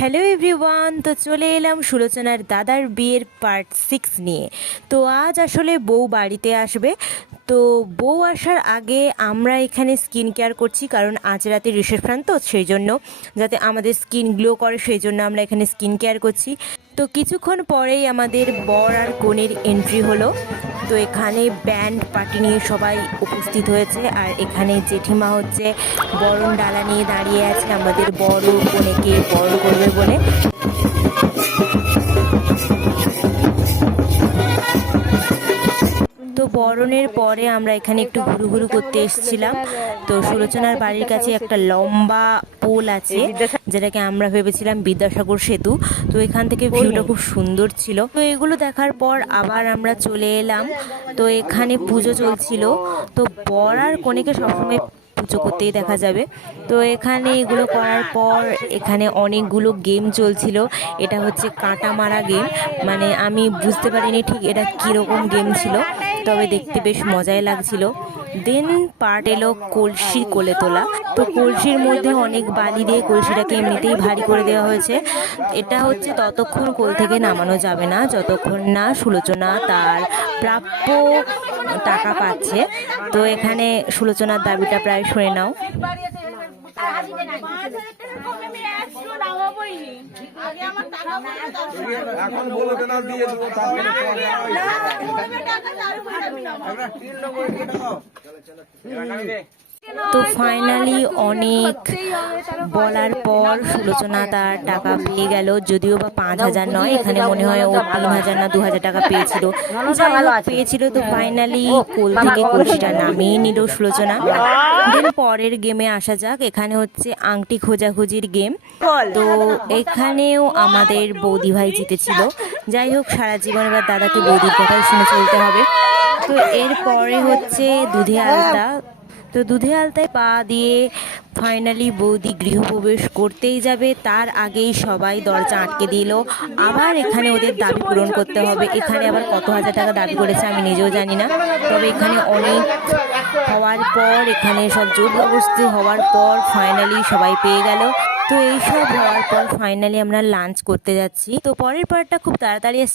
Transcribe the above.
Hello everyone, তো চলে এলাম সুলোচনার দাদার বিয়ের পার্ট 6 নিয়ে। তো আজ আসলে বউ বাড়িতে আসবে। তো বউ আসার আগে আমরা এখানে স্কিন কেয়ার করছি, কারণ আজ রাতে রিসেপশন, তো সেই জন্য যাতে আমাদের স্কিন গ্লো করে সেই জন্য আমরা এখানে স্কিন কেয়ার করছি। তো কিছুক্ষণ পরেই আমাদের বর আর কনের এন্ট্রি হলো। তো এখানে ব্যান্ড পার্টি নিয়ে সবাই উপস্থিত হয়েছে, আর এখানে জেঠিমা হচ্ছে বরণ ডালা নিয়ে দাঁড়িয়ে আছে আমাদের বড় কনেকে বরণ করবে বলে। তো বরণের পরে আমরা এখানে একটু ঘুরু ঘুরু করতে এসেছিলাম। তো সুলোচনার বাড়ির কাছে একটা লম্বা পোল আছে, যেটাকে আমরা ভেবেছিলাম বিদ্যাসাগর সেতু। তো এখান থেকে ভিউটা খুব সুন্দর ছিল। তো এগুলো দেখার পর আবার আমরা চলে এলাম। তো এখানে পুজো চলছিল। তো বর আর কনেকে সবসময় পুজো করতেই দেখা যাবে। তো এখানে এগুলো করার পর এখানে অনেকগুলো গেম চলছিল। এটা হচ্ছে কাটা মারা গেম, মানে আমি বুঝতে পারিনি ঠিক এটা কীরকম গেম ছিল, তবে দেখতে বেশ মজাই লাগছিল। দেন পার্ট এলো কলসি কোলে তোলা। তো কলসির মধ্যে অনেক বালি দিয়ে কলসিটাকে এমনিতেই ভারী করে দেওয়া হয়েছে। এটা হচ্ছে ততক্ষণ কোল থেকে নামানো যাবে না যতক্ষণ না সুলোচনা তার প্রাপ্য টাকা পাচ্ছে। তো এখানে সুলোচনার দাবিটা প্রায় শুনে নাও। এখন বলো কেন দিয়ে দেবো তারপরে তো ফাইনালি অনেক বলার পর সুলোচনা তার টাকা পেয়ে গেল, যদিও বা 5,000 নয়, এখানে মনে হয় ও 3,000 না 2,000 টাকা পেয়েছিল। পেয়েছিল। তো ফাইনালি কোল থেকে কলসিটা নামিয়ে নিল সুলোচনা। দেন পরের গেমে আসা যাক। এখানে হচ্ছে আংটি খোঁজাখুঁজির গেম। তো এখানেও আমাদের বৌদি ভাই জিতেছিল। যাই হোক, সারা জীবন এবার দাদাকে বৌদির কথাই শুনে চলতে হবে। তো এরপরে হচ্ছে দুধে আলতা। তো দুধে আলতায় পা দিয়ে ফাইনালি বৌদি গৃহপ্রবেশ করতেই যাবে, তার আগেই সবাই দরজা আটকে দিল। আবার এখানে ওদের দাবি পূরণ করতে হবে। এখানে আবার কত হাজার টাকা দাবি করেছে আমি নিজেও জানি না, তবে এখানে অনেক হওয়ার পর, এখানে সব জোর জবরদস্তি হওয়ার পর ফাইনালি সবাই পেয়ে গেল। তো এইসব হওয়ার পর ফাইনালি আমরা লাঞ্চ করতে যাচ্ছি। তো পরের পার্টটা খুব তাড়াতাড়ি আসছে।